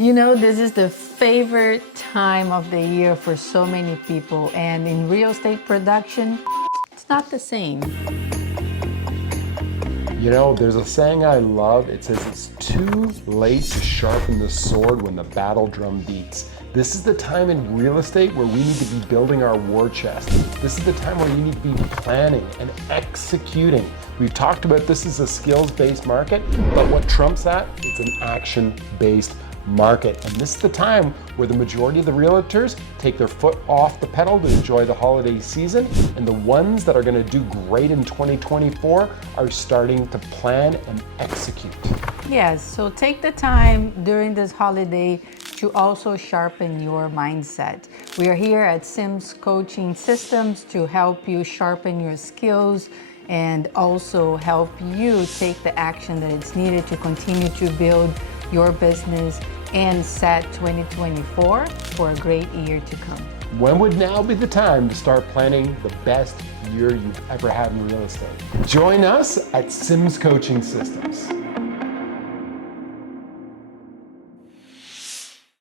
You know, this is the favorite time of the year for so many people, and in real estate production, it's not the same. You know, there's a saying I love. It says it's too late to sharpen the sword when the battle drum beats. This is the time in real estate where we need to be building our war chest. This is the time where you need to be planning and executing. We've talked about this as a skills-based market, but what trumps that? It's an action-based market. And this is the time where the majority of the realtors take their foot off the pedal to enjoy the holiday season. And the ones that are going to do great in 2024 are starting to plan and execute. Yes, so take the time during this holiday to also sharpen your mindset. We are here at Sims Coaching Systems to help you sharpen your skills and also help you take the action that is needed to continue to build your business and set 2024 for a great year to come. When would now be the time to start planning the best year you've ever had in real estate? Join us at Sims Coaching Systems.